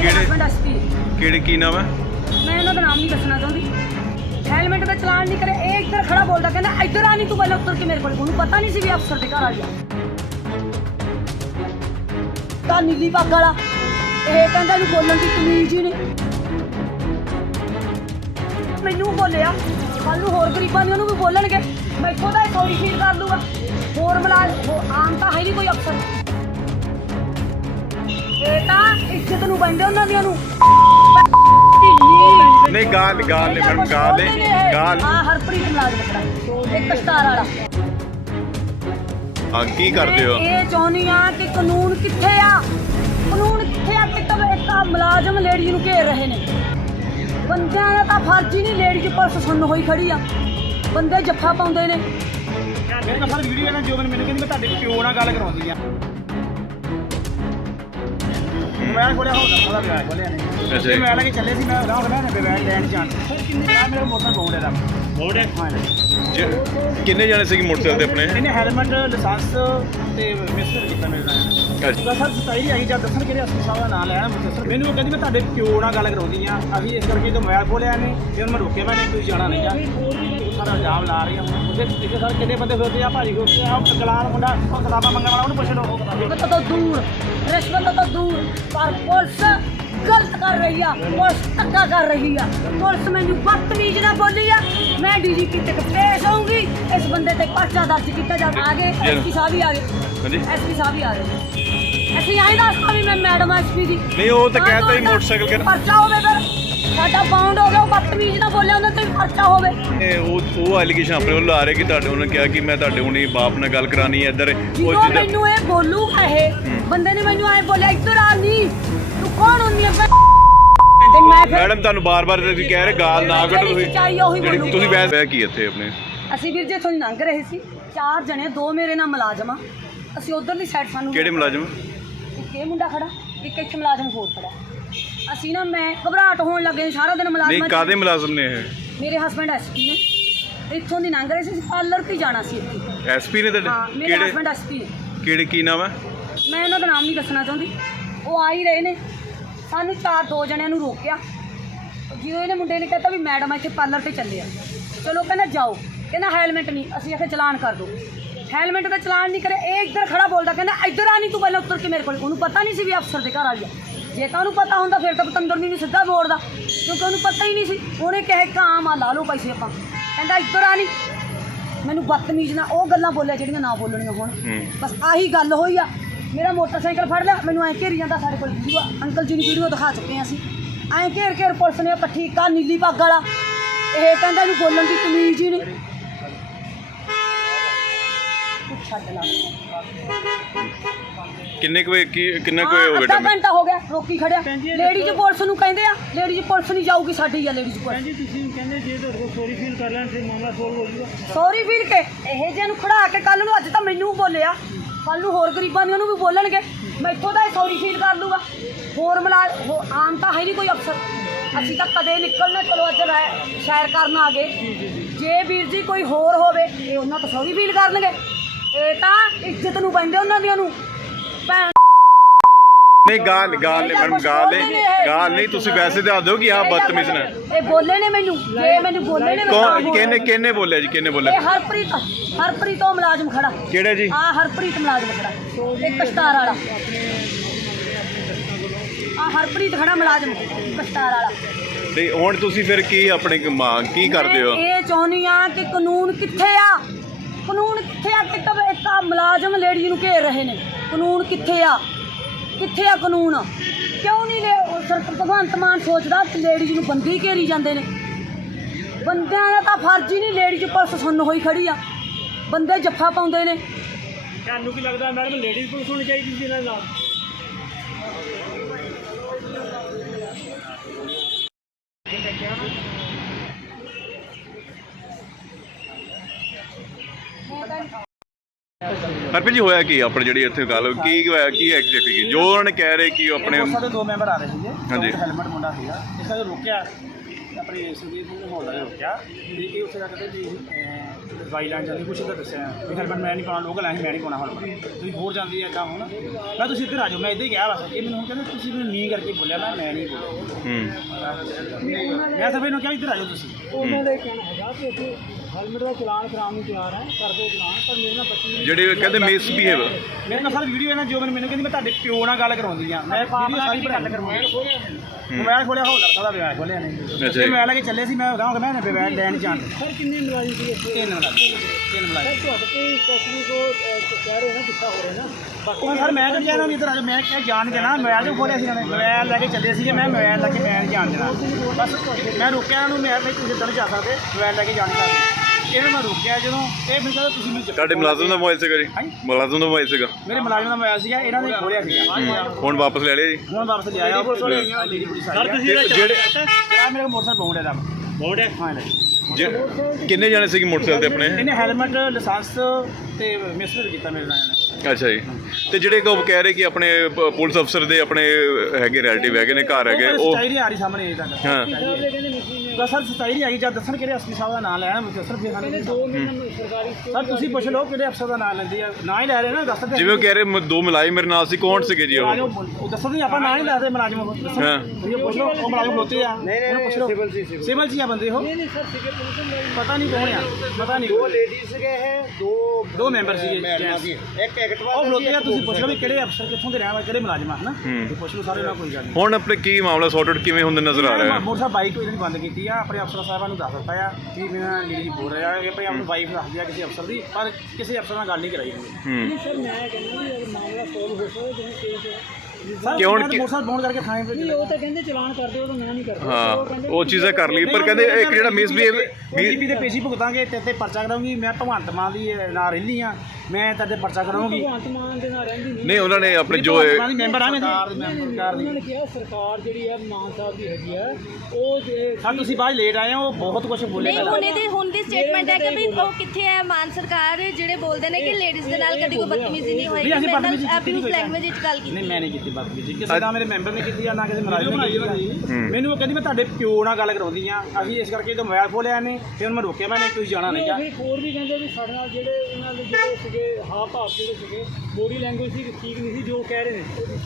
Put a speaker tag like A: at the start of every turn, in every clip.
A: Husband SP.
B: ਕਿਹੜੇ ਕੀ ਨਾਮ ਹੈ?
A: ਮੈਂ ਉਹਨਾਂ ਦਾ ਨਾਮ ਨਹੀਂ ਦੱਸਣਾ ਚਾਹੁੰਦੀ। ਹੈਲਮਟ ਦਾ ਚਲਾਨ ਨਹੀਂ ਕਰੇ, ਇਹ ਇੱਧਰ ਖੜਾ ਬੋਲਦਾ, ਕਹਿੰਦਾ ਇੱਧਰ ਆ ਨਹੀਂ ਤੂੰ ਪਹਿਲਾਂ ਉੱਤਰ ਕੇ ਮੇਰੇ ਕੋਲ। ਉਹਨੂੰ ਪਤਾ ਨਹੀਂ ਸੀ ਵੀ ਅਫਸਰ ਦੇ ਘਰ ਆ ਗਿਆ ਤਾਂ ਨੀਲੀ ਪੱਗ ਵਾਲਾ। ਇਹ ਕਹਿੰਦਾ ਇਹਨੂੰ ਬੋਲਣ ਦੀ ਤਮੀਜ਼ ਹੀ ਨਹੀਂ। ਮੈਨੂੰ ਬੋਲਿਆ, ਕੱਲ ਨੂੰ ਹੋਰ ਗਰੀਬਾਂ ਨੂੰ ਵੀ ਬੋਲਣਗੇ, ਮੈਥੋਂ ਤਾਂ ਸੌਰੀ ਫੀਲ ਕਰ ਲੂਗਾ। ਹੋਰ ਆਮ ਤਾਂ ਹੈ ਨਹੀਂ ਕੋਈ ਅਫਸਰ। ਇਹ ਤਾਂ ਇੱਜ਼ਤ ਨੂੰ ਬੰਦੇ ਉਹਨਾਂ ਦੀਆਂ ਨੂੰ।
B: ਨਹੀਂ ਗਾਲ ਨਹੀਂ ਮੈਡਮ, ਗਾਲ
A: ਹਰਪ੍ਰੀਤ ਮੁਲਾਜ਼ਮ ਖੜਾ ਇੱਕ ਸਟਾਰ ਵਾਲਾ।
B: ਹਾਂ ਕੀ ਕਰਦੇ ਹੋ?
A: ਇਹ ਚਾਹੁੰਦੀ ਆ ਕਿ ਕਾਨੂੰਨ ਕਿੱਥੇ ਆ, ਕਾਨੂੰਨ ਕਿੱਥੇ ਆ? ਕਿ ਇੱਕ ਮੁਲਾਜ਼ਮ ਲੇਡੀ ਨੂੰ ਘੇਰ ਰਹੇ ਨੇ। ਬੰਦਿਆਂ ਦਾ ਤਾਂ ਫਰਜ਼ ਹੀ ਨਹੀਂ, ਲੇਡੀ ਚ ਪੁਲਿਸ ਸੁੰਨ ਹੋਈ ਖੜੀ ਆ, ਬੰਦੇ ਜੱਫਾ ਪਾਉਂਦੇ ਨੇ।
C: ਮੇਰੇ ਕੋਲ ਸਰ ਵੀਡੀਓ ਹੈ ਨਾ, ਜੋ ਮੈਨੂੰ ਕਹਿੰਦੀ ਮੈਂ ਤੁਹਾਡੇ ਪਿਓ ਨਾਲ ਗੱਲ ਕਰਾਉਂਦੀ ਆ। ਮੈਂ ਖੋਲਿਆ ਉਹਦਾ ਵਿਆਹ ਖੋਲਿਆ ਨੇ। ਅੱਛਾ ਮੈਂ ਲੱਗੇ ਚੱਲੇ ਸੀ, ਮੈਂ ਰਾਹ ਬਣਾ ਨੇ ਬੈਗ ਲੈਣ ਜਾਣ। ਸਰ ਕਿੰਨੇ ਆ ਮੇਰਾ ਮੋਟਰ ਬੋਰਡ ਦਾ ਬੋਰਡ ਹੈ। ਹਾਂ
B: ਕਿੰਨੇ ਜਾਣੇ ਸੀ ਮੋਟਰਸਾਈਕਲ ਤੇ ਆਪਣੇ?
C: ਇਹਨੇ ਹੈਲਮਟ ਲਾਇਸੈਂਸ ਤੇ ਮਿਸਟਰ ਕੀਤਾ ਮੇਰੇ ਨਾਲ। ਅੱਛਾ ਸਰ ਸਤਾਈ ਆਈ ਜਾਂ ਦੱਸਣ ਕਿਹੜੇ ਅਸਲ ਸਾਹਿਬ ਦਾ ਨਾਮ ਲੈਣਾ ਸਰ। ਮੈਨੂੰ ਉਹ ਕਹਿੰਦੀ ਮੈਂ ਤੁਹਾਡੇ ਪਿਓ ਨਾਲ ਗੱਲ ਕਰਾਉਂਦੀ ਆ। ਅਸੀਂ ਇਸ ਕਰਕੇ ਜਦੋਂ ਮੋਬਾਈਲ ਖੋਲਿਆ ਨੇ ਫਿਰ ਮੈਂ ਰੋਕਿਆ, ਮੈਂ ਤੁਸੀਂ ਜਾਣਾ ਨਹੀਂ ਆ। ਸਾਰਾ ਇਲਜ਼ਾਮ ਲਾ ਰਹੀ ਆ। ਉਹਦੇ ਦੇਖੇ ਸਰ ਕਿੰਨੇ ਬੰਦੇ ਫਿਰਦੇ ਆ, ਭਾਜੀ ਫਿਰਦੇ ਆ, ਉਹ ਗਲਾਲ ਮੁੰਡਾ ਕਿਤਾਬਾਂ ਮੰਗਣ ਵਾਲਾ, ਉਹਨੂੰ ਪੁੱਛ ਲਓ।
A: ਰਿਸ਼ਵਤ ਤੋਂ ਦੂਰ, ਰਿਸ਼ਵਤ ਤੋਂ ਦੂਰ। ਪਰ ਪੁਲਿਸ ਗਲਤ ਕਰ ਰਹੀ ਆ, ਪੁਲਿਸ ਧੱਕਾ ਕਰ ਰਹੀ ਆ। ਪੁਲਿਸ ਮੈਨੂੰ ਬਦਤਮੀਜ਼ ਨਾ ਬੋਲੀ ਆ। ਮੈਂ ਡੀਜੀਪੀ ਤੱਕ ਪੇਸ਼ ਹੋਊਂਗੀ, ਇਸ ਬੰਦੇ ਤੇ ਪਰਚਾ ਦਰਜ ਕੀਤਾ ਜਾਵੇ। ਆਗੇ ਐਸਪੀ ਸਾਹਿਬ ਵੀ ਆ ਗਏ। ਹਾਂਜੀ ਐਸਪੀ ਸਾਹਿਬ ਵੀ ਆ ਗਏ। ਅਸੀਂ ਆਏ ਦੱਸਦਾ ਵੀ ਮੈਂ ਮੈਡਮ ਐਸਪੀ ਦੀ।
B: ਨਹੀਂ ਉਹ ਤਾਂ ਕਹਿੰਦਾ ਹੀ ਮੋਟਰਸਾਈਕਲ ਕਰ
A: ਪਰਚਾ ਹੋਵੇ, ਫਿਰ ਸਾਡਾ ਬਾਉਂਡ ਹੋ ਗਿਆ। ਉਹ ਬਦਤਮੀਜ਼ ਨਾ ਬੋਲਿਆ, ਉਹਨਾਂ ਤੇ ਵੀ ਪਰਚਾ ਹੋਵੇ।
B: ਉਹ ਐਲੀਗੇਸ਼ਨ ਆਪਣੇ ਵੱਲੋਂ ਆ ਰਹੇ ਕਿ ਤੁਹਾਡੇ ਉਹਨੇ ਕਿਹਾ ਕਿ ਮੈਂ ਤੁਹਾਡੇ ਹੁਣੀ ਬਾਪ ਨਾਲ ਗੱਲ ਕਰਾਣੀ ਹੈ ਇੱਧਰ।
A: ਜਦੋਂ ਮੈਨੂੰ ਇਹ ਬੋਲੂਗਾ, ਇਹ ਬੰਦੇ ਨੇ ਮੈਨੂੰ ਐ ਬੋਲਿਆ ਇੱਧਰ ਆ ਨਹੀਂ ਤੂੰ ਕੌਣ ਹੁੰਦੀ ਹੈ? ਤੇ ਮੈਂ ਫਿਰ
B: ਮੈਡਮ ਤੁਹਾਨੂੰ ਬਾਰ-ਬਾਰ ਤੁਸੀਂ ਕਹਿ ਰਹੇ ਗਾਲ ਨਾ ਕੱਢੋ। ਤੁਸੀਂ ਵੈਸੇ ਕੀ ਇੱਥੇ ਆਪਣੇ?
A: ਅਸੀਂ ਵੀਰ ਜੀ ਇੱਥੋਂ ਲੰਘ ਰਹੇ ਸੀ, 4 ਜਣੇ, 2 ਮੇਰੇ ਨਾਲ ਮੁਲਾਜ਼ਮ ਆ। ਅਸੀਂ ਉਧਰਲੀ ਸਾਈਡ ਸਾਨੂੰ
B: ਕਿਹੜੇ ਮੁਲਾਜ਼ਮ?
A: ਇੱਕ ਇਹ ਮੁੰਡਾ ਖੜਾ, ਇੱਕ ਇੱਥੇ ਮੁਲਾਜ਼ਮ ਹੋਰ ਖੜਾ। ਅਸੀਂ ਨਾ ਮੈਂ ਘਬਰਾਹਟ ਹੋਣ ਲੱਗੇ ਸਾਰਾ ਦਿਨ ਮੁਲਾਜ਼ਮ।
B: ਨਹੀਂ ਕਾਹਦੇ ਮੁਲਾਜ਼ਮ ਨੇ ਇਹ?
A: ਮੇਰੇ ਹਸਬੈਂਡ ਐਸਪੀ ਨੇ। ਇੱਥੋਂ ਦੀ ਲੰਘ ਰਹੇ ਸੀ, ਪਾਰਲਰ ਤੇ ਜਾਣਾ ਸੀ ਇੱਥੇ।
B: ਐਸਪੀ ਨੇ ਤੁਹਾਡੇ?
A: ਹਾਂ ਮੇਰੇ ਹਸਬੈਂਡ ਐਸਪੀ ਨੇ।
B: ਕਿਹੜੇ ਕੀ ਨਾਮ ਹੈ?
A: ਮੈਂ ਉਹਨਾਂ ਦਾ ਨਾਮ ਨਹੀਂ ਦੱਸਣਾ ਚਾਹੁੰਦੀ। ਉਹ ਆ ਹੀ ਰਹੇ ਨੇ। ਸਾਨੂੰ 2 ਜਣਿਆਂ ਨੂੰ ਰੋਕਿਆ। ਜਦੋਂ ਇਹਨੇ ਮੁੰਡੇ ਨੇ ਕਹਿਤਾ ਵੀ ਮੈਡਮ ਇੱਥੇ ਪਾਰਲਰ ਤੇ ਚੱਲੇ ਆ, ਚਲੋ ਕਹਿੰਦਾ ਜਾਓ। ਕਹਿੰਦਾ ਹੈਲਮਟ ਨਹੀਂ, ਅਸੀਂ ਆਖਿਆ ਚਲਾਨ ਕਰ ਦਿਓ। ਹੈਲਮਟ ਦਾ ਚਲਾਨ ਨਹੀਂ ਕਰੇ, ਇਹ ਇੱਧਰ ਖੜਾ ਬੋਲਦਾ, ਕਹਿੰਦਾ ਇੱਧਰ ਆ ਨਹੀਂ ਤੂੰ ਪਹਿਲਾਂ ਉੱਤਰ ਕੇ ਮੇਰੇ ਕੋਲ। ਉਹਨੂੰ ਪਤਾ ਨਹੀਂ ਸੀ ਵੀ ਅਫਸਰ ਦੇ ਘਰ ਆ ਗਿਆ। ਜੇ ਤਾਂ ਉਹਨੂੰ ਪਤਾ ਹੁੰਦਾ ਫਿਰ ਤਾਂ ਪਤੰਦਰ ਨੂੰ ਸਿੱਧਾ ਬੋਲਦਾ, ਕਿਉਂਕਿ ਉਹਨੂੰ ਪਤਾ ਹੀ ਨਹੀਂ ਸੀ। ਉਹਨੇ ਕਿਹਾ ਕਾਮ ਆ ਲਾ ਲਓ ਪੈਸੇ ਆਪਾਂ। ਕਹਿੰਦਾ ਇੱਧਰ ਆ ਨਹੀਂ। ਮੈਨੂੰ ਬਦਤਮੀਜ਼ ਨਾ ਉਹ ਗੱਲਾਂ ਬੋਲਿਆ ਜਿਹੜੀਆਂ ਨਾ ਬੋਲਣੀਆਂ ਹੁਣ। ਬਸ ਆਹੀ ਗੱਲ ਹੋਈ ਆ। ਮੇਰਾ ਮੋਟਰਸਾਈਕਲ ਫੜ ਲਿਆ, ਮੈਨੂੰ ਐਂ ਘੇਰੀ ਜਾਂਦਾ। ਸਾਡੇ ਕੋਲ ਵੀਡੀਓ ਅੰਕਲ ਜੀ ਨੂੰ ਵੀਡੀਓ ਦਿਖਾ ਚੁੱਕੇ ਹਾਂ ਅਸੀਂ। ਐਂ ਘੇਰ ਪੁਲਿਸ ਨੇ ਇਕੱਠੀ ਕਾ ਨੀਲੀ ਪੱਗ ਵਾਲਾ। ਇਹ ਕਹਿੰਦਾ ਇਹਨੂੰ ਬੋਲਣ ਦੀ ਤਮੀਜ਼ ਹੀ ਨਹੀਂ। ਛੱਡ ਲਾ।
B: ਕਿੰਨਾ ਕੁ ਹੋ ਗਿਆ?
A: ਅੱਧਾ ਘੰਟਾ ਹੋ ਗਿਆ ਰੋਕੀ ਖੜਿਆ। ਲੇਡੀਜ਼ ਪੁਲਿਸ ਨੂੰ ਕਹਿੰਦੇ ਆ, ਲੇਡੀਜ਼ ਪੁਲਿਸ ਨਹੀਂ ਜਾਊਗੀ, ਸਾਡੀ ਆ ਲੇਡੀਜ਼ ਪੁਲਿਸ।
C: ਤੁਸੀਂ ਕਹਿੰਦੇ ਜੇ ਤੁਹਾਡੇ ਕੋਲ ਸੌਰੀ ਫੀਲ ਕਰ ਲੈਣ ਤੇ ਮਾਮਲਾ ਸੋਲਵ ਹੋ ਜਾਊਗਾ।
A: ਸੌਰੀ ਫੀਲ ਕੇ ਇਹ ਜਿਹੇ ਨੂੰ ਖੜਾ ਕੇ ਕੱਲ ਨੂੰ, ਅੱਜ ਤਾਂ ਮੈਨੂੰ ਬੋਲਿਆ, ਕੱਲ ਨੂੰ ਹੋਰ ਗਰੀਬਾਂ ਨੂੰ ਵੀ ਬੋਲਣਗੇ, ਮੈਥੋਂ ਤਾਂ ਸੌਰੀ ਫੀਲ ਕਰ ਲੂਗਾ। ਹੋਰ ਆਮ ਤਾਂ ਹੈ ਨਹੀਂ ਕੋਈ ਅਫਸਰ। ਅਸੀਂ ਤਾਂ ਕਦੇ ਨਿਕਲਣਾ, ਚਲੋ ਅੱਜ ਸੈਰ ਕਰਨ ਆ ਗਏ। ਜੇ ਵੀਰ ਜੀ ਕੋਈ ਹੋਰ ਹੋਵੇ ਇਹ ਉਹਨਾਂ ਤੋਂ ਸੌਰੀ ਫੀਲ ਕਰਨਗੇ। ਇਹ ਤਾਂ ਇੱਜ਼ਤ ਨੂੰ ਪੈਂਦੇ ਉਹਨਾਂ ਦੀਆਂ ਨੂੰ। ਭੈਣ
B: ਨਹੀਂ ਗਾਲ ਨਹੀਂ ਮੈਡਮ, ਗਾਲ ਨਹੀਂ। ਤੁਸੀਂ ਵੈਸੇ ਦੱਸ ਦਿਓ ਕਿ ਆਹ ਬਦਤਮੀਜ਼ ਨੇ।
A: ਇਹ ਬੋਲੇ ਨੇ ਮੈਨੂੰ, ਜੇ ਮੈਨੂੰ ਬੋਲੇ ਨੇ।
B: ਕਿਹਨੇ ਬੋਲਿਆ ਜੀ? ਕਿਹਨੇ ਬੋਲਿਆ?
A: ਇਹ ਹਰਪ੍ਰੀਤ ਉਹ ਮੁਲਾਜ਼ਮ ਖੜਾ।
B: ਕਿਹੜਾ ਜੀ?
A: ਆ ਹਰਪ੍ਰੀਤ ਮੁਲਾਜ਼ਮ ਖੜਾ, ਇੱਕ ਸਟਾਰ ਵਾਲਾ। ਆ ਹਰਪ੍ਰੀਤ ਖੜਾ ਮੁਲਾਜ਼ਮ, ਇੱਕ ਸਟਾਰ ਵਾਲਾ।
B: ਤੇ ਹੁਣ ਤੁਸੀਂ ਫਿਰ ਕੀ ਆਪਣੇ ਮੰਗ ਕੀ ਕਰਦੇ ਹੋ?
A: ਇਹ ਚਾਹੁੰਦੀ ਆ ਕਿ ਕਾਨੂੰਨ ਕਿੱਥੇ ਆ, ਕਾਨੂੰਨ ਕਿੱਥੇ ਆ? ਕਿ ਇੱਕ ਮੁਲਾਜ਼ਮ ਲੇਡੀ ਨੂੰ ਘੇਰ ਰਹੇ ਨੇ। ਕਾਨੂੰਨ ਕਿੱਥੇ ਆ? ਕਿੱਥੇ ਆ ਕਾਨੂੰਨ? ਕਿਉਂ ਨਹੀਂ ਭਗਵੰਤ ਮਾਨ ਸੋਚਦਾ ਕਿ ਲੇਡੀਜ਼ ਨੂੰ ਬੰਦੀ ਘੇਰੀ ਜਾਂਦੇ ਨੇ? ਬੰਦਿਆਂ ਦਾ ਤਾਂ ਫਰਜ਼ ਹੀ ਨਹੀਂ, ਲੇਡੀਜ਼ ਪੁਲਿਸ ਸੁੰਨ ਹੋਈ ਖੜੀ ਆ, ਬੰਦੇ ਜੱਫਾ ਪਾਉਂਦੇ ਨੇ।
C: ਤੁਹਾਨੂੰ ਕੀ ਲੱਗਦਾ ਮੈਡਮ ਲੇਡੀਜ਼ ਪੁਲਿਸ ਹੋਣੀ ਚਾਹੀਦੀ ਸੀ ਇਹਨਾਂ ਨਾਲ?
B: ਹਰਪ੍ਰੀਤ ਜੀ ਹੋਇਆ ਕੀ ਆਪਣੇ ਜਿਹੜੀ ਇੱਥੇ ਗੱਲ ਕੀ ਹੋਇਆ? ਕੀ ਐਗਜ਼ੈਕਟਲੀ ਜੋ ਉਹਨਾਂ ਨੇ ਕਹਿ ਰਹੇ ਕਿ ਆਪਣੇ
C: ਸਾਡੇ 2 ਮੈਂਬਰ ਆ ਰਹੇ ਸੀਗੇ।
B: ਹਾਂਜੀ
C: ਹੈਲਮਟ ਮੁੰਡਾ ਸੀਗਾ, ਇਸ ਕਰਕੇ ਰੋਕਿਆ। ਆਪਣੇ ਸੁਦੀਪ ਸਿੰਘ ਹੌਲਦਾਰ ਨੇ ਰੋਕਿਆ ਵੀ ਇਹ ਉੱਥੇ ਜਾ ਕੇ ਵੀ ਦਵਾਈ ਲੈਣ ਜਾਂਦੀ ਕੁਛ ਤਾਂ ਦੱਸਿਆ ਵੀ ਹੈਲਮਟ ਮੈਂ ਨਹੀਂ ਪਾਉਣਾ ਲੋਕਲ ਐਂ ਮੈਂ ਨਹੀਂ ਪਾਉਣਾ ਹੈਲਮਟ ਤੁਸੀਂ ਹੋਰ ਜਾਂਦੀ ਹੈ ਇੱਦਾਂ ਹੁਣ ਮੈਂ ਤੁਸੀਂ ਇੱਧਰ ਆ ਜਾਓ ਮੈਂ ਇੱਦਾਂ ਹੀ ਕਿਹਾ ਬਸ ਇਹ ਮੈਨੂੰ ਹੁਣ ਕਹਿੰਦੇ ਤੁਸੀਂ ਮੈਨੂੰ ਨੀ ਕਰਕੇ ਬੋਲਿਆ ਮੈਂ ਨਹੀਂ ਬੋਲਿਆ ਮੈਂ ਤਾਂ ਇਹਨੂੰ ਕਿਹਾ ਇੱਧਰ ਆ ਜਾਓ ਤੁਸੀਂ ਉਹਨਾਂ ਦਾ ਕਹਿਣਾ ਹੈਗਾ ਕਿ ਅਸੀਂ ਹੈਲਮਟ ਦਾ ਚਲਾਨ ਕਰਾਉਣ ਨੂੰ ਤਿਆਰ ਹੈ ਕਰਦੇ ਚਲਾਨ ਪਰ ਮੇਰੇ ਨਾਲ ਬੱਚੀ
B: ਜਿਹੜੇ ਕਹਿੰਦੇ ਮਿਸਬਿਹੇਵ
C: ਮੇਰੇ ਨਾਲ ਸਰ ਵੀਡੀਓ ਇਹਨਾਂ ਜੋ ਮੈਨੂੰ ਕਹਿੰਦੀ ਮੈਂ ਤੁਹਾਡੇ ਪਿਓ ਨਾਲ ਗੱਲ ਕਰਾਉਂਦੀ ਆ ਮੈਂ ਵੀਡੀਓ ਸਾਰੀ ਗੱਲ ਕਰਵਾਉਂਦੀ ਮੋਬਾਈਲ ਖੋਲਿਆ ਹੌਲਦਾਰ ਸਾਹਿਬ ਦਾ ਮੋਬਾਈਲ ਖੋਲਿਆ ਨਹੀਂ
B: ਅੱਛਾ
C: ਮੈਂ ਲੈ ਕੇ ਚੱਲੇ ਸੀ ਮੈਂ ਕਹਾਂਗਾ ਮੈਂ ਮੋਬਾਈਲ ਲੈਣ ਜਾਣ ਸਰ ਕਿੰਨੇ ਮੁਲਾਜ਼ਮ ਸੀ ਇੱਥੇ ਤਿੰਨ ਮੁਲਾਜ਼ਮ ਤੁਹਾਡੇ ਤੇ ਸਪੈਸ਼ਲੀ ਕੋ ਕਹਿ ਰਹੇ ਹੋ ਨਾ ਗੁੱਸਾ ਹੋ ਰਿਹਾ ਨਾ ਸਰ ਮੈਂ ਤਾਂ ਕਹਿਣਾ ਨਹੀਂ ਇੱਧਰ ਆ ਜਾਓ ਮੈਂ ਕਿਹਾ ਜਾਣ ਦੇਣਾ ਮੋਬਾਈਲ ਜੋ ਖੋਲਿਆ ਸੀ ਇਹਨਾਂ ਨੇ ਮੋਬਾਈਲ ਲੈ ਕੇ ਚੱਲੇ ਸੀਗੇ ਮੈਂ ਮੋਬਾਈਲ ਲੈ ਕੇ ਮੈਂ ਜਾਣ ਦੇਣਾ ਬਸ ਮੈਂ ਰੋਕਿਆ ਇਹਨੂੰ ਮੈਂ ਤੁਸੀਂ ਇੱਦਾਂ ਨਹੀਂ ਜਾ ਸਕਦੇ ਮੋਬਾਈਲ ਲੈ ਕੇ ਜਾਣ ਦਾ ਇਹਨਾਂ ਮੈਂ ਰੋਕਿਆ ਜਦੋਂ ਇਹ ਮੈਨੂੰ ਕਹਿੰਦਾ ਤੁਸੀਂ ਮੈਨੂੰ
B: ਤੁਹਾਡੇ ਮੁਲਾਜ਼ਮ ਦਾ ਮੋਬਾਈਲ ਸੀਗਾ ਜੀ ਮੁਲਾਜ਼ਮ ਦਾ ਮੋਬਾਈਲ ਸੀਗਾ
C: ਮੇਰੇ ਮੁਲਾਜ਼ਮ ਦਾ ਮੋਬਾਈਲ ਸੀਗਾ ਇਹਨਾਂ ਨੇ ਖੋਲਿਆ ਸੀਗਾ
B: ਹੁਣ ਵਾਪਸ ਲੈ ਲਿਆ ਜੀ
C: ਹੁਣ ਵਾਪਸ ਲਿਆਇਆ ਲੇਡੀ ਪੁਲਿਸ ਆਈ ਹੈ
B: ਜਿਹੜੇ
C: ਜਿਹੜਾ ਮੇਰਾ ਮੋਟਰਸਾਈਕਲ ਬੌਂਡ ਹੈ ਦਾ ਬੌਂਡ ਹੈ ਹਾਂ
B: ਕਿੰਨੇ ਜਾਣੇ ਸੀਗੇ ਮੋਟਰਸਾਈਕਲ ਤੇ ਆਪਣੇ
C: ਇਹਨੇ ਹੈਲਮਟ ਲਾਇਸੈਂਸ ਤੇ ਮਿਸਬਿਹੇਵ ਕੀਤਾ ਮੇਰੇ ਨਾਲ ਇਹਨੇ
B: ਅੱਛਾ ਜੀ ਤੇ ਜਿਹੜੇ ਕੋ ਕਹਿ ਰਹੇ ਕਿ ਆਪਣੇ ਪੁਲਿਸ ਅਫਸਰ ਦੇ ਆਪਣੇ ਹੈਗੇ ਰਿਲੇਟਿਵ ਹੈਗੇ ਨੇ ਘਰ ਹੈਗੇ ਉਹ
C: ਸਟਾਈ ਨਹੀਂ ਆ ਰਹੀ ਸਾਹਮਣੇ ਇਹ ਤੱਕ
B: ਹਾਂ
C: ਤਾਂ ਸਰ ਸਟਾਈ ਨਹੀਂ ਆਈ ਜਦ ਦੱਸਣ ਕਿਹੜੇ ਐਸਪੀ ਸਾਹਿਬ ਦਾ ਨਾਮ ਲੈਣਾ ਦੱਸਣ ਫਿਰ ਸਾਨੂੰ 2 ਮਹੀਨੇ ਸਰਕਾਰੀ ਸਰ ਤੁਸੀਂ ਪੁੱਛ ਲਓ ਕਿਹੜੇ ਅਫਸਰ ਦਾ ਨਾਮ ਲੈਂਦੇ ਆ ਨਾ ਹੀ ਲੈ ਰਹੇ ਨਾ ਦੱਸ ਦੇ
B: ਜਿਵੇਂ ਉਹ ਕਹਿ ਰਹੇ ਦੋ ਮੁਲਾਜ਼ਮ ਮੇਰੇ ਨਾਲ ਸੀ ਕੌਣ ਸੀਗੇ ਜੀ
C: ਉਹ ਦੱਸੋ ਨਹੀਂ ਆਪਾਂ ਨਾ ਨਹੀਂ ਦੱਸਦੇ ਮੁਲਾਜ਼ਮ ਉਹ
B: ਹਾਂ
C: ਇਹ ਪੁੱਛ ਲਓ ਉਹ ਮੁਲਾਜ਼ਮ ਖਲੋਤੇ ਆ ਨਹੀਂ ਪੁੱਛ ਲਓ ਸਿਵਲ ਸੀ ਆ ਬੰਦੇ ਉਹ ਨਹੀਂ ਸਰ ਸਿਵਲ ਪਤਾ ਨਹੀਂ ਕੌਣ ਆ ਪਤਾ ਨਹੀਂ ਦੋ ਲੇਡੀਜ਼ ਸੀਗੇ ਇਹ ਦੋ ਮੈਂਬਰ ਸੀਗੇ ਇੱਕ ਐਕਟਿਵਾ ਉਹ ਖਲੋਤੇ ਆ ਤੁਸੀਂ ਪੁੱਛ ਲਓ ਵੀ ਕਿਹੜੇ ਅਫਸਰ ਕਿੱਥੋਂ ਦੇ ਰਹਿਣ ਵਾਲੇ ਕਿਹੜੇ ਮੁਲਾਜ਼ਮ ਆ ਹਨਾ ਤੇ ਪੁੱਛ ਲਓ ਸਾਰੇ ਨਾਲ ਕੋਈ ਗੱਲ ਨਹੀਂ
B: ਹੁਣ ਆਪਣੇ ਕੀ ਮਾਮਲਾ ਸੌਰਟਡ ਕਿਵੇਂ ਹੁੰਦੇ ਨਜ਼ਰ ਆ ਰਿਹਾ ਹੈ
C: ਮੋਟਰਸਾਈਕਲ ਬਾਈਕ ਇਹਨਾਂ ਨੇ ਬੰਦ ਕੀਤੀ ਆ ਆਪਣੇ ਅਫਸਰ ਸਾਹਿਬਾਂ ਨੂੰ ਦੱਸ ਦਿੱਤਾ ਆ ਕਿ ਮੇਰਾ ਲੇਡੀ ਬੋਲ ਰਿਹਾ ਇਹ ਭਾਈ ਆਪਣੀ ਵਾਈਫ ਦੱਸਦੀ ਆ ਕਿਸੇ ਅਫਸਰ ਦੀ ਪਰ ਕਿਸੇ ਅਫਸਰ ਨਾਲ ਗੱਲ ਨਹੀਂ ਕਰਾਈ ਨਹੀਂ ਸਰ ਮੈਂ ਕਹਿੰਦਾ ਵੀ ਮਾਮਲਾ ਸੋਲਵ ਹੋ ਸਕਦਾ ਜਿਵੇਂ ਕੇਸ
B: ਕਿਉਂ
C: ਮੋਟਰਸਾਈਕਲ ਬੌਂਡ ਕਰਕੇ ਥਾਣੇ ਤੇ ਉਹ ਤਾਂ ਕਹਿੰਦੇ ਚਲਾਨ ਕਰਦੇ ਉਹ ਤਾਂ ਮੈਂ ਨਹੀਂ ਕਰਦਾ
B: ਹਾਂ ਉਹ ਚੀਜ਼ਾਂ ਕਰ ਲਈ ਪਰ ਕਹਿੰਦੇ ਇੱਕ ਜਿਹੜਾ ਮਿਸਬੀਹੇਵ
C: ਬੀਜੇਪੀ ਦੇ ਪੇਸ਼ੀ ਭੁਗਤਾਂਗੇ ਤੇ ਪਰਚਾ ਕਰਾਂਗੀ ਮੈਂ ਭਗਵੰਤ ਮਾਨ ਦੀ ਨਾਲ ਰਹਿੰਦੀ ਆ ਮੈਂ ਤੁਹਾਡੇ ਪਰਚਾ ਕਰਾਂਗੀ ਭਗਵੰਤ ਮਾਨ ਦੇ ਨਾਲ ਰਹਿੰਦੀ
B: ਨਹੀਂ ਉਹਨਾਂ ਨੇ ਆਪਣੇ ਜੋ
C: ਮੈਂਬਰ ਆ ਸਰਕਾਰ ਦੀ ਕਿਹਾ ਸਰਕਾਰ ਜਿਹੜੀ ਹੈ ਮਾਨ ਸਾਹਿਬ ਦੀ ਹੈਗੀ ਆ ਉਹ ਸਰ ਤੁਸੀਂ ਬਾਅਦ ਲੇਟ ਆਏ ਹੋ ਉਹ ਬਹੁਤ ਕੁਝ ਬੋਲੇ
D: ਨਹੀਂ ਹੁਣ ਦੀ ਸਟੇਟਮੈਂਟ ਹੈ ਕਿ ਵੀ ਉਹ ਕਿੱਥੇ ਹੈ ਮਾਨ ਸਰਕਾਰ ਜਿਹੜੇ ਬੋਲਦੇ ਨੇ ਕਿ ਲੇਡੀਜ਼ ਦੇ ਨਾਲ ਕਦੀ ਕੋਈ ਬਦਤਮੀਜ਼ੀ ਨਹੀਂ ਹੋਏਗੀ ਮੈਂਟਲ ਅਬਿਊਜ਼ ਲੈਂਗੁਏਜ ਵਿੱਚ ਗੱਲ ਕੀਤੀ
C: ਨਹੀਂ ਮੈਂ ਨਹੀਂ ਕੀਤੀ ਬਦਤਮੀਜ਼ੀ ਕਿਸੇ ਦਾ ਮੇਰੇ ਮੈਂਬਰ ਨੇ ਕੀਤੀ ਆ ਨਾ ਕਿਸੇ ਮੁਲਾਜ਼ਮ ਨੇ ਕੀਤੀ ਮੈਨੂੰ ਉਹ ਕਹਿੰਦੀ ਮੈਂ ਤੁਹਾਡੇ ਪਿਓ ਨਾਲ ਗੱਲ ਕਰਾਉਂਦੀ ਆ ਅਸੀਂ ਇਸ ਕਰਕੇ ਜਦੋਂ ਮੋਬਾਈਲ ਖੋਲਿਆ ਨੇ ਫਿਰ ਉਹਨੂੰ ਮੈਂ ਰੋਕਿਆ ਮੈਂ ਨਹੀਂ ਤੁਸੀਂ ਜਾਣਾ ਨਹੀਂ ਗਾ ਹੋਰ ਵੀ ਕਹਿੰਦੇ ਵੀ ਸਾਡੇ ਨਾਲ ਜਿਹੜੇ ਇਹਨਾਂ ਦੇ ਜਿਹੜੇ ਸੀਗੇ ਹਾਵ ਭਾਵ ਜਿਹੜੇ ਸੀਗੇ ਬੋਡੀ ਲੈਂਗੁਏਜ ਸੀ ਠੀਕ ਨਹੀਂ ਸੀ ਜੋ ਕਹਿ ਰਹੇ ਨੇ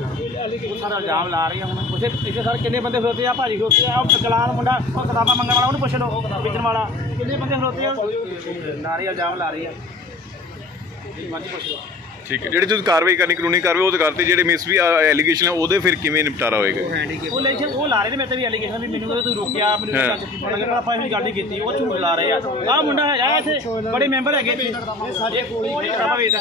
C: ਜੋ ਸਾਰਾ ਇਲਜ਼ਾਮ ਲਾ ਰਹੀ ਆ ਹੁਣ ਉਸੇ ਇੱਥੇ ਸਰ ਕਿੰਨੇ ਬੰਦੇ ਖਲੋਤੇ ਆ ਭਾਜੀ ਖਲੋਤੇ ਆ ਉਹ ਕਲਾਨ ਮੁੰਡਾ ਉਹ ਕਿਤਾਬਾਂ ਮੰਗਣ ਵਾਲਾ ਉਹਨੂੰ ਪੁੱਛ ਲਓ ਵੇਚਣ ਵਾਲਾ ਕਿੰਨੇ ਬੰਦੇ ਖਲੋਤੇ ਆ ਨਾਰੀ ਇਲਜ਼ਾਮ ਲਾ ਰਹੀ ਆ ਮਰਜ਼ੀ ਪੁੱਛ ਲਓ
B: ਠੀਕ ਹੈ ਜਿਹੜੀ ਤੁਸੀਂ ਕਾਰਵਾਈ ਕਰਨੀ ਕਾਨੂੰਨੀ ਕਾਰਵਾਈ ਉਹ ਤਾਂ ਕਰਤੀ ਜਿਹੜੇ ਮਿਸਬੀ ਐਲੀਗੇਸ਼ਨ ਹੈ ਉਹਦੇ ਫਿਰ ਕਿਵੇਂ ਨਿਪਟਾਰਾ ਹੋਏਗਾ
C: ਉਹ ਲੈਕਸ਼ਨ ਉਹ ਲਾ ਰਹੇ ਨੇ ਮੇਰੇ ਤੇ ਵੀ ਐਲੀਗੇਸ਼ਨ ਵੀ ਮੈਨੂੰ ਤੁਸੀਂ ਰੋਕਿਆ ਮੈਨੂੰ ਆਪਾਂ ਇਹ ਗੱਲ ਨਹੀਂ ਕੀਤੀ ਉਹ ਝੂਠ ਲਾ ਰਹੇ ਆ ਆਹ ਮੁੰਡਾ ਹੈਗਾ ਇੱਥੇ ਬੜੇ ਮੈਂਬਰ ਹੈਗੇ ਇੱਥੇ ਸਾਡੇ ਕੋਲ ਕਿਤਾਬਾਂ ਵੇਚਦਾ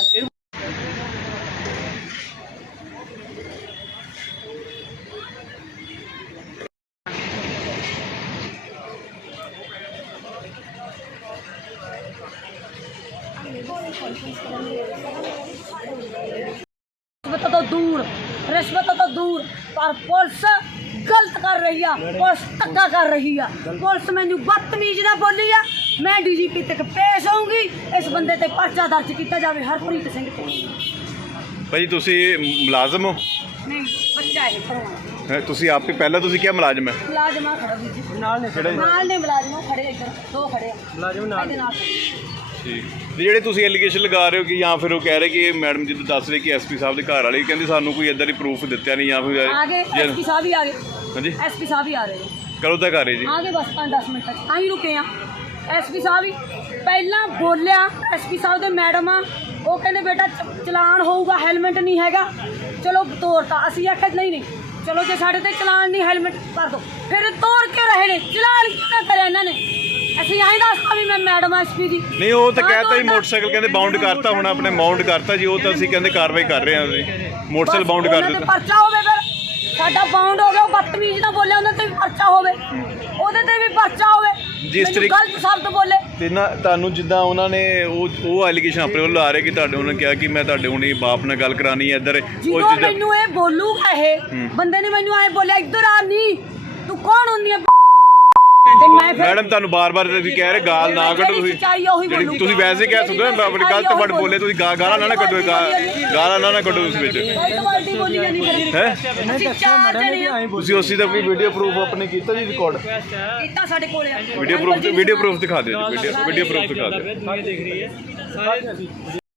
A: रिश्वत तो दूर पर पुलिस गलत कर रही है पुलिस धक्का कर रही है पुलिस मैनू बदतमीज ना बोली है मैं DGP तक पेश होऊंगी इस बंदे ते पर्चा दर्ज किया जाए हरप्रीत सिंह ते
B: ਭਾਜੀ ਤੁਸੀਂ ਮੁਲਾਜ਼ਮ ਹੋ
A: नहीं बच्चा है परवाना
B: ਹੈਂ, ਤੁਸੀਂ ਆਪੇ ਪਹਿਲਾਂ ਤੁਸੀਂ ਕਿਹਾ ਮੁਲਾਜ਼ਮ ਹੈ
A: मुलाजमा खड़ा भी जी
C: ਨਾਲ ਨੇ
A: नाल ने मुलाजमा खड़े इधर दो खड़े
C: ਮੁਲਾਜ਼ਮ ਨਾਲ
B: ਠੀਕ ਜਿਹੜੇ ਤੁਸੀਂ ਐਲੀਗੇਸ਼ਨ ਲਗਾ ਰਹੇ ਹੋ ਕਿ ਜਾਂ ਫਿਰ ਉਹ ਕਹਿ ਰਹੇ ਕਿ ਮੈਡਮ ਜੀ ਦੱਸ ਰਹੇ ਕਿ ਐਸਪੀ ਸਾਹਿਬ ਦੇ ਘਰ ਵਾਲੇ ਕਹਿੰਦੇ ਸਾਨੂੰ ਕੋਈ ਇਦਾਂ ਦੀ ਪ੍ਰੂਫ ਦਿੱਤਿਆ ਨਹੀਂ ਜਾਂ ਫਿਰ
A: आगे SP साहब ही आ गए
B: ਹਾਂਜੀ
A: SP साहब ही आ रहे हैं
B: ਕਦੋਂ ਤੱਕ ਆ ਰਹੇ ਜੀ
A: आगे बस 5-10 मिनट तक आही रुके हैं SP साहब ही ਪਹਿਲਾਂ ਬੋਲਿਆ SP ਸਾਹਿਬ ਦੇ ਮੈਡਮ ਆ ਉਹ ਕਹਿੰਦੇ ਬੇਟਾ ਚਲਾਨ ਹੋਊਗਾ ਹੈਲਮਟ ਨਹੀਂ ਹੈਗਾ ਚਲੋ ਤੋਰਤਾ ਅਸੀਂ ਆਖਿਆ ਨਹੀਂ ਚਲੋ ਜੇ ਸਾਡੇ ਤੇ ਚਲਾਨ ਨਹੀਂ ਹੈਲਮਟ ਕਰ ਦੋ ਫਿਰ ਤੋੜ ਕੇ ਰਹੇ ਨੇ ਚਲਾਨ ਕਿਉਂ ਕਰਿਆ ਇਹਨਾਂ ਨੇ ਅਸੀਂ ਆਹੀਂ ਦੱਸਤਾ ਵੀ ਮੈਂ ਮੈਡਮ ਆ SP ਦੀ
B: ਨਹੀਂ ਉਹ ਤਾਂ ਕਹਿਤਾ ਹੀ ਮੋਟਰਸਾਈਕਲ ਕਹਿੰਦੇ ਬਾਉਂਡ ਕਰਤਾ ਹੁਣ ਆਪਣੇ ਮਾਉਂਟ ਕਰਤਾ ਜੀ ਉਹ ਤਾਂ ਅਸੀਂ ਕਹਿੰਦੇ ਕਾਰਵਾਈ ਕਰ ਰਹੇ ਹਾਂ ਅਸੀਂ ਮੋਟਰਸਾਈਕਲ ਬਾਉਂਡ ਕਰ ਦਿੱਤਾ
A: ਪਰਚਾ ਹੋਵੇ ਫਿਰ ਸਾਡਾ ਬਾਉਂਡ ਹੋ ਗਿਆ ਉਹ ਬਦਤਮੀਜ਼ ਨਾ ਬੋਲੇ ਉਹਨਾਂ ਤੇ ਵੀ ਪਰਚਾ ਹੋਵੇ ਉਹਦੇ ਤੇ ਵੀ ਪਰਚਾ ਹੋਵੇ
B: ਜਿਸ ਤਰੀਕੇ
A: ਗਲਤ ਸ਼ਬਦ ਬੋਲੇ
B: ਤੇ ਨਾ ਤੁਹਾਨੂੰ ਜਿੱਦਾਂ ਉਹਨਾਂ ਨੇ ਉਹ ਐਲੀਗੇਸ਼ਨ ਆਪਣੇ ਵੱਲੋਂ ਲਾ ਰਹੇ ਕਿ ਤੁਹਾਡੇ ਉਹਨਾਂ ਨੇ ਕਿਹਾ ਕਿ ਮੈਂ ਤੁਹਾਡੇ ਹੁਣੀ ਬਾਪ ਨਾਲ ਗੱਲ ਕਰਾਣੀ ਹੈ ਇੱਧਰ ਉਹ
A: ਜਦੋਂ ਮੈਨੂੰ ਇਹ ਬੋਲੂਗਾ ਇਹ ਬੰਦੇ ਨੇ ਮੈਨੂੰ ਐ ਬੋਲਿਆ ਇੱਧਰ ਆ ਨਹੀਂ ਤੂੰ ਕੌਣ ਹੁੰਦੀ ਹੈ ਤੇ ਮੈਂ ਫਿਰ
B: ਮੈਡਮ ਤੁਹਾਨੂੰ ਬਾਰ-ਬਾਰ ਤੁਸੀਂ ਕਹਿ ਰਹੇ ਗਾਲ ਨਾ ਕੱਢੋ ਤੁਸੀਂ
A: ਸੱਚਾਈ ਉਹੀ
B: ਜਿਹੜੀ
A: ਬੋਲੂਗੀ।
B: ਤੁਸੀਂ ਵੈਸੇ ਕਹਿ ਸਕਦੇ ਹੋ ਆਪਣੀ ਗਲਤ ਵਰਡ ਬੋਲੇ ਤੁਸੀਂ ਗਾਲਾਂ ਨਾ ਕੱਢੋ ਗਾਲਾਂ ਨਾ ਕੱਢੋ ਉਸ ਵਿੱਚ
A: ਕੁਆਲਿਟੀ ਬੋਲੀ ਜਾਨੀ ਫਿਰ
B: ਹੈ
A: ਅਸੀਂ ਚਾਰ ਜਣੇ ਆ
B: ਤੁਸੀਂ ਉਸੇ ਦਾ ਕੋਈ ਵੀਡੀਓ ਪ੍ਰੂਫ ਆਪਣੇ ਕੀਤਾ ਜੀ ਰਿਕਾਰਡ
A: ਕੀਤਾ ਸਾਡੇ ਕੋਲ ਆ
B: ਵੀਡੀਓ ਪ੍ਰੂਫ ਦਿਖਾ ਦਿਓ ਜੀ ਵੀਡੀਓ ਪ੍ਰੂਫ ਦਿਖਾ ਦਿਓ
C: ਦੇਖ ਰਹੀ ਹੈ ਸਾਰੇ